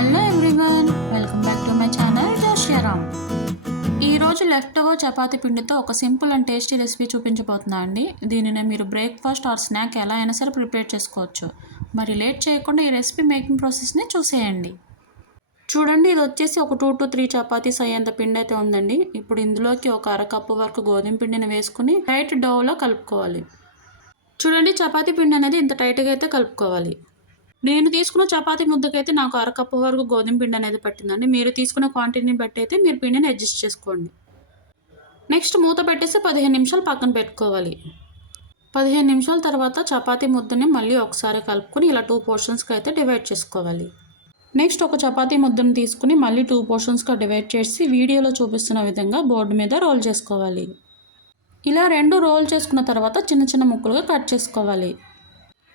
Hello everyone welcome back to my channel జోషియారామ్ ఈరోజు left over chapati పిండితో ఒక సింపుల్ అండ్ టేస్టీ రెసిపీ చూపించబోతున్నా అండి. దీనిని మీరు బ్రేక్ఫాస్ట్ ఆర్ స్నాక్ ఎలా అయినా సరే ప్రిపేర్ చేసుకోవచ్చు. మరి లేట్ చేయకుండా ఈ రెసిపీ మేకింగ్ ప్రాసెస్ని చూసేయండి. చూడండి ఇది వచ్చేసి ఒక టూ టు త్రీ చపాతీస్ అయ్యేంత పిండి అయితే ఉందండి. ఇప్పుడు ఇందులోకి ఒక అరకప్పు వరకు గోధుమ పిండిని వేసుకుని టైట్ డోలో కలుపుకోవాలి. చూడండి చపాతీ పిండి అనేది ఇంత టైట్గా అయితే కలుపుకోవాలి. నేను తీసుకున్న చపాతీ ముద్దకైతే నాకు అరకప్పు వరకు గోధుమ పిండి అనేది పట్టిందండి. మీరు తీసుకున్న క్వాంటిటీని బట్టి అయితే మీరు పిండిని అడ్జస్ట్ చేసుకోండి. నెక్స్ట్ మూత పెట్టేసి పదిహేను నిమిషాలు పక్కన పెట్టుకోవాలి. పదిహేను నిమిషాల తర్వాత చపాతీ ముద్దని మళ్ళీ ఒకసారి కలుపుకొని ఇలా టూ పోర్షన్స్కి అయితే డివైడ్ చేసుకోవాలి. నెక్స్ట్ ఒక చపాతీ ముద్దను తీసుకుని మళ్ళీ టూ పోర్షన్స్గా డివైడ్ చేసి వీడియోలో చూపిస్తున్న విధంగా బోర్డు మీద రోల్ చేసుకోవాలి. ఇలా రెండు రోల్ చేసుకున్న తర్వాత చిన్న చిన్న ముక్కలుగా కట్ చేసుకోవాలి.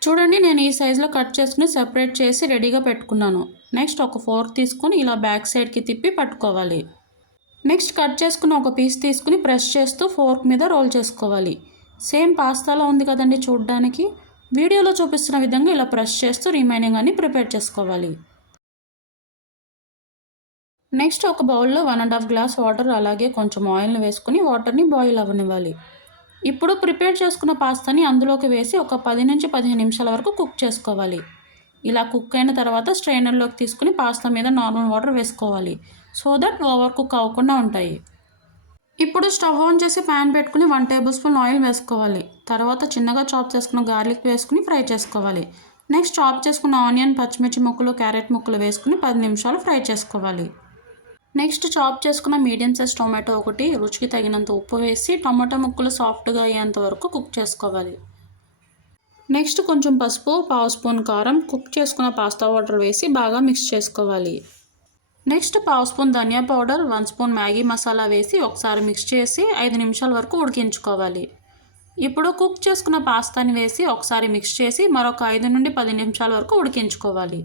చూడండి నేను ఈ సైజులో కట్ చేసుకుని సెపరేట్ చేసి రెడీగా పెట్టుకున్నాను. నెక్స్ట్ ఒక ఫోర్క్ తీసుకుని ఇలా బ్యాక్ సైడ్కి తిప్పి పట్టుకోవాలి. నెక్స్ట్ కట్ చేసుకున్న ఒక పీస్ తీసుకుని ప్రెస్ చేస్తూ ఫోర్క్ మీద రోల్ చేసుకోవాలి. సేమ్ పాస్తాలో ఉంది కదండి చూడడానికి. వీడియోలో చూపిస్తున్న విధంగా ఇలా ప్రెస్ చేస్తూ రిమైనింగ్ అన్ని ప్రిపేర్ చేసుకోవాలి. నెక్స్ట్ ఒక బౌల్లో one and half glass water అలాగే కొంచెం ఆయిల్ని వేసుకుని వాటర్ని బాయిల్ అవ్వనివ్వాలి. ఇప్పుడు ప్రిపేర్ చేసుకున్న పాస్తాని అందులోకి వేసి ఒక పది నుంచి పదిహేను నిమిషాల వరకు కుక్ చేసుకోవాలి. ఇలా కుక్ అయిన తర్వాత స్ట్రైనర్లోకి తీసుకుని పాస్తా మీద నార్మల్ వాటర్ వేసుకోవాలి. సో దట్ ఓవర్ కుక్ అవ్వకుండా ఉంటాయి. ఇప్పుడు స్టవ్ ఆన్ చేసి ప్యాన్ పెట్టుకుని వన్ టేబుల్ స్పూన్ ఆయిల్ వేసుకోవాలి. తర్వాత చిన్నగా చాప్ చేసుకున్న గార్లిక్ వేసుకుని ఫ్రై చేసుకోవాలి. నెక్స్ట్ చాప్ చేసుకున్న ఆనియన్ పచ్చిమిర్చి ముక్కలు క్యారెట్ ముక్కలు వేసుకుని పది నిమిషాలు ఫ్రై చేసుకోవాలి. నెక్స్ట్ చాప్ చేసుకున్న మీడియం సైజ్ టొమాటో ఒకటి రుచికి తగినంత ఉప్పు వేసి టొమాటో ముక్కలు సాఫ్ట్గా అయ్యేంత వరకు కుక్ చేసుకోవాలి. నెక్స్ట్ కొంచెం పసుపు పావు స్పూన్ కారం కుక్ చేసుకున్న పాస్తా వాటర్ వేసి బాగా మిక్స్ చేసుకోవాలి. నెక్స్ట్ పావు స్పూన్ ధనియా powder one spoon Maggi masala వేసి ఒకసారి మిక్స్ చేసి ఐదు నిమిషాల వరకు ఉడికించుకోవాలి. ఇప్పుడు కుక్ చేసుకున్న పాస్తాని వేసి ఒకసారి మిక్స్ చేసి మరొక ఐదు నుండి పది నిమిషాల వరకు ఉడికించుకోవాలి.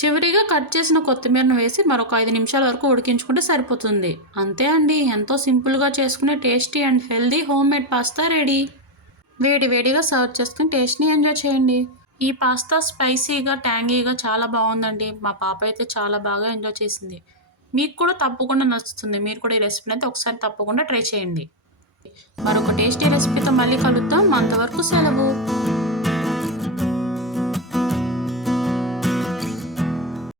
చివరిగా కట్ చేసిన కొత్తిమీరను వేసి మరొక ఐదు నిమిషాల వరకు ఉడికించుకుంటే సరిపోతుంది. అంతే అండి. ఎంతో సింపుల్గా చేసుకునే tasty and healthy homemade pasta ready. వేడి వేడిగా సర్వ్ చేసుకుని టేస్ట్ని ఎంజాయ్ చేయండి. ఈ పాస్తా స్పైసీగా ట్యాంగీగా చాలా బాగుందండి. మా పాప అయితే చాలా బాగా ఎంజాయ్ చేసింది. మీకు కూడా తప్పకుండా నచ్చుతుంది. మీరు కూడా ఈ రెసిపీని అయితే ఒకసారి తప్పకుండా ట్రై చేయండి. మరొక టేస్టీ రెసిపీతో మళ్ళీ కలుద్దాం. అంతవరకు సెలవు.